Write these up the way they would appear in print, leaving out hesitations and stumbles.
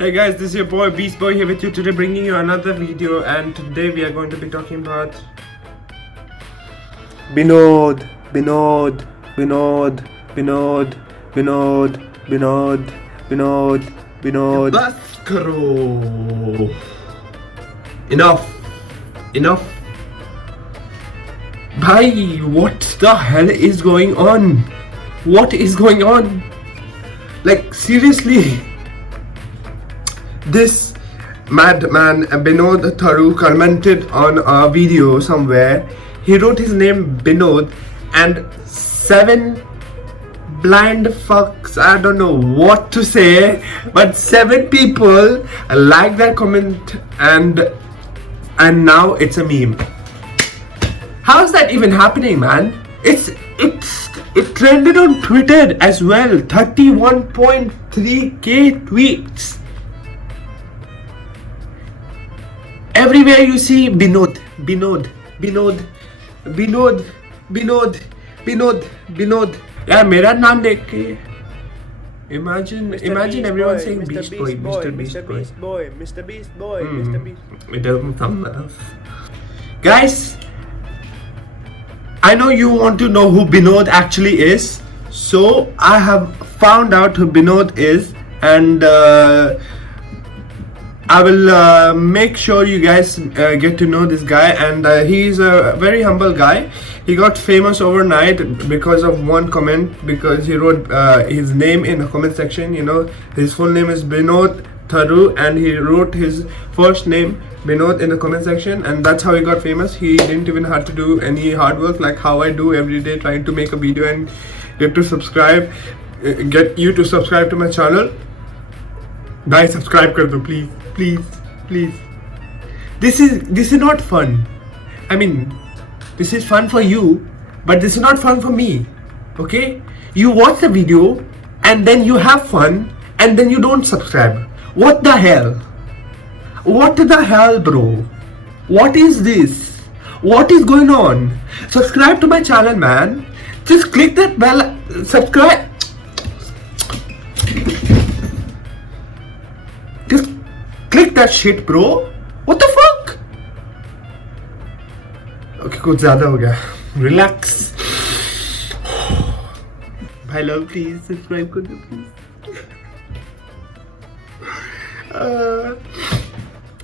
Hey guys, this is your boy Beast Boy here with you today, bringing you another video, and today we are going to be talking about Binod. बस करो. Enough. Bhai, what the hell is going on? What is going on? Like, seriously, this madman Binod Tharu commented on a video somewhere. He wrote his name Binod and 7 blind fucks, I don't know what to say, but 7 people liked that comment, and now it's a meme. How is that even happening, man? It trended on Twitter as well. 31.3k tweets. Everywhere you see Binod. Yeah, मेरा नाम देख के imagine everyone saying Beast Boy, Mr. Beast Boy. It doesn't sound enough. Guys, I know you want to know who Binod actually is, so I have found out who Binod is, and I will make sure you guys get to know this guy. And he's a very humble guy. He got famous overnight because of one comment, because he wrote his name in the comment section. You know, his full name is Binod Tharu, and he wrote his first name Binod in the comment section, and that's how he got famous. He didn't even have to do any hard work like how I do every day, trying to make a video and get you to subscribe to my channel. Guys, subscribe kar do, please. This is not fun. I mean, this is fun for you, but this is not fun for me. Okay? You watch the video and then you have fun and then you don't subscribe. What the hell? What the hell, bro? What is this? What is going on? Subscribe to my channel, man. Just click that bell. Subscribe. Just click that shit, bro. What the fuck? Okay, कुछ ज़्यादा हो गया. Relax. भाई लोग, please subscribe कर दो, please.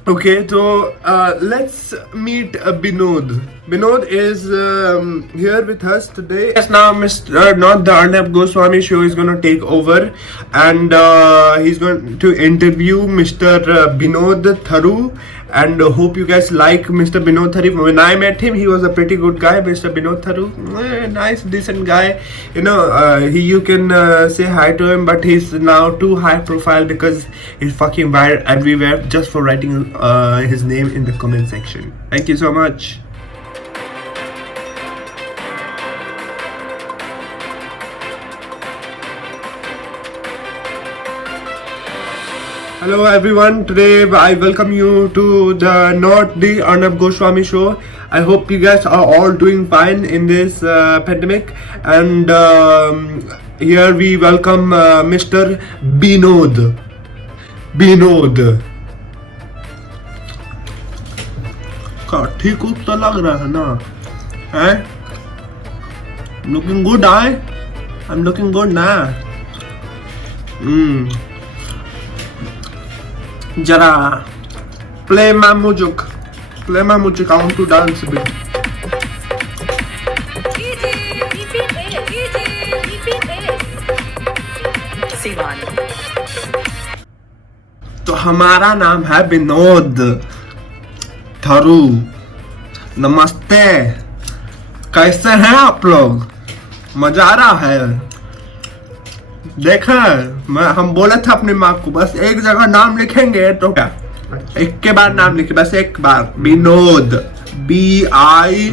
Okay, so let's meet Binod. Binod is here with us today. Yes, now Mr. Not the Arnab Goswami show is going to take over, and he's going to interview Mr. Binod Tharu, and hope you guys like Mr. Binod Tharu. When I met him, he was a pretty good guy. Mr. Binod Tharu, nice, decent guy. You know, you can say hi to him, but he's now too high profile because he's fucking viral everywhere just for writing his name in the comment section. Thank you so much. Hello everyone, today I welcome you to the Not the Arnab Goswami show. I hope you guys are all doing fine in this pandemic, and here we welcome Mr. Binod. ठीक तो लग रहा है ना? हैं? Looking good, I'm looking good now. Jara, play my music. I want to dance a bit. तो हमारा नाम है बिनोद थारू. नमस्ते, कैसे हैं आप लोग? मजा आ रहा है? देखा, हम बोले थे अपनी माँ को बस एक जगह नाम लिखेंगे तो क्या, एक के बाद नाम लिखे, बस एक बार. बिनोद, BI.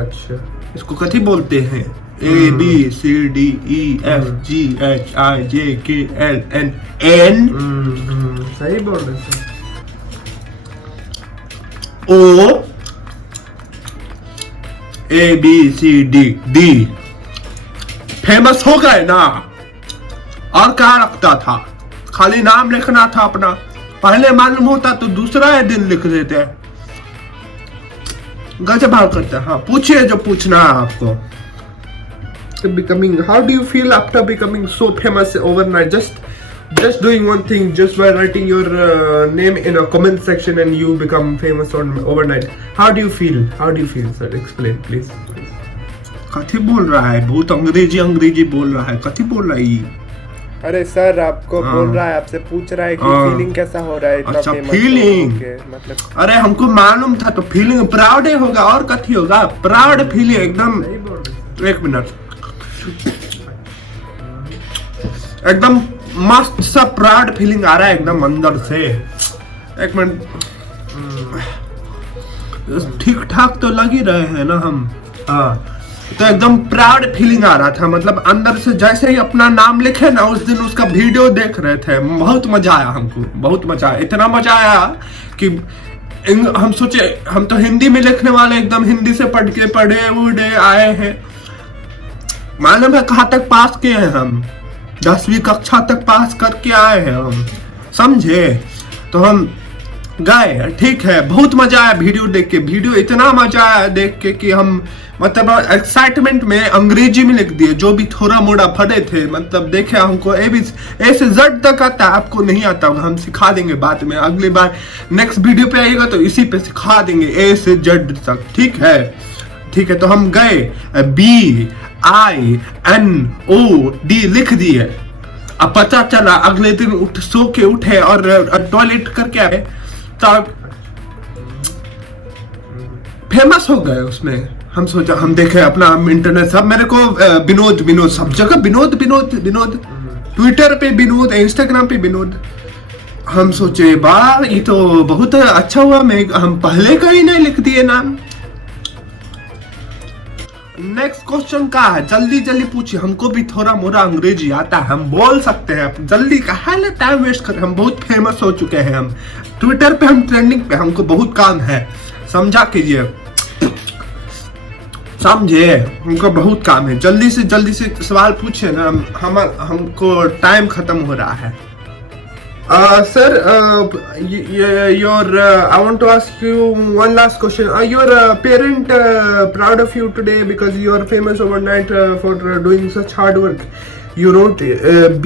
अच्छा, इसको कथी बोलते हैं? ABCDEFGHIJKLMN. सही बोल रहे थे. O ABCD. फेमस हो गए ना? और क्या रखता था? खाली नाम लिखना था अपना, पहले मालूम होता तो दूसरा दिन लिख देते। गजब हाल करते हैं। हाँ पूछिए जो पूछना है आपको। Becoming, how do you feel after becoming so famous overnight? Just doing one thing, just by writing your name in a comment section and you become famous overnight. How do you feel? How do you feel, sir? Explain, please. कथी बोल रहा है? बहुत अंग्रेजी बोल रहा है। कथी बोल रहा है ये? अरे सर आपको बोल रहा है, आपसे पूछ रहा है कि फीलिंग कैसा हो रहा है इतना अच्छा, फेमस फीलिंग मतलब। अरे हमको मालूम था, तो फीलिंग प्राउड ही होगा और कथी होगा। प्राउड फीलिंग एकदम। एक मिनट, एकदम मस्त सा प्राउड फीलिंग आ रहा है एकदम अंदर से। एक मिनट, ठीक ठाक तो लग ही रहे हैं ना हम। हाँ तो एकदम प्राउड फीलिंग आ रहा था, मतलब अंदर से जैसे ही अपना नाम लिखे ना, उस दिन उसका वीडियो देख रहे थे, बहुत मजा आया हमको, बहुत मजा आया। इतना मजा आया कि हम सोचे हम तो हिंदी में लिखने वाले, एकदम हिंदी से पढ़े उड़े आए हैं। मालूम है कहाँ तक पास किए हैं हम? 10वीं कक्षा तक पास करके आए हैं हम, समझे? तो हम गए, ठीक है, बहुत मजा आया वीडियो देख के। वीडियो इतना मजा आया देख के कि हम मतलब एक्साइटमेंट में अंग्रेजी में लिख दिए, जो भी थोड़ा मोड़ा पढ़े थे। मतलब देखे हमको ए से जेड तक आता है, आपको नहीं आता होगा, हम सिखा देंगे बाद में। अगली बार नेक्स्ट वीडियो पे आएगा तो इसी पे सिखा देंगे ए से जेड तक, ठीक है? ठीक है, तो हम गए BINOD लिख दिए। अब पता चला अगले दिन सो के उठे और टॉयलेट करके आए, तब फेमस हो गए उसमें। हम सोचा, हम देखे अपना इंटरनेट सब मेरे को विनोद सब जगह विनोद, ट्विटर पे विनोद, इंस्टाग्राम पे विनोद। हम सोचे वाह ये तो बहुत अच्छा हुआ, हम पहले का ही नहीं लिख दिए नाम। नेक्स्ट क्वेश्चन का है, जल्दी पूछिए, हमको भी थोड़ा मोड़ा अंग्रेजी आता है, हम बोल सकते हैं। जल्दी का है, टाइम वेस्ट कर, हम बहुत फेमस हो चुके हैं। हम ट्विटर पे, हम ट्रेंडिंग पे, हमको बहुत काम है, समझा कीजिए, समझे? हमको बहुत काम है। जल्दी से सवाल पूछे ना, हमको टाइम खत्म हो रहा है। Sir, I want to ask you one last question. Are your parent proud of you today because you are famous overnight for doing such hard work? You wrote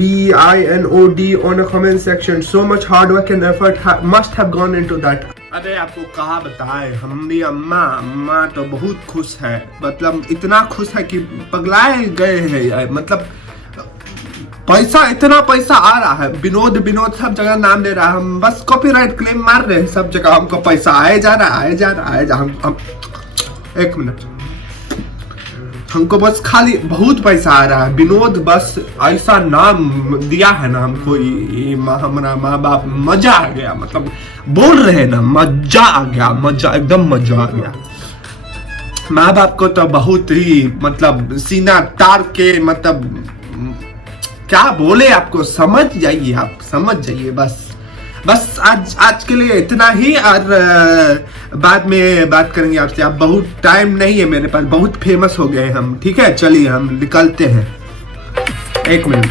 BINOD on a comment section. So much hard work and effort must have gone into that. अरे आपको कहा बताए, हमारी अम्मा तो बहुत खुश है, मतलब इतना खुश है कि पगलाए गए हैं। मतलब इतना पैसा आ रहा है, विनोद सब जगह नाम ले रहा है, हम बस कॉपीराइट क्लेम मार रहे हैं सब जगह, हमको पैसा आए जा रहा है। हम एक मिनट, हमको बस खाली बहुत पैसा आ रहा है। विनोद बस ऐसा नाम दिया है ना हमको, हमारा माँ बाप, मजा आ गया। मतलब बोल रहे हैं ना, मजा आ गया, मजा, एकदम मजा आ गया। माँ बाप को तो बहुत ही मतलब सीना तार के, मतलब क्या बोले आपको, समझ जाइए, आप समझ जाइए। बस आज के लिए इतना ही, और बाद में बात करेंगे आपसे। आप बहुत टाइम नहीं है मेरे पास, बहुत फेमस हो गए हम, ठीक है? चलिए हम निकलते हैं। एक मिनट,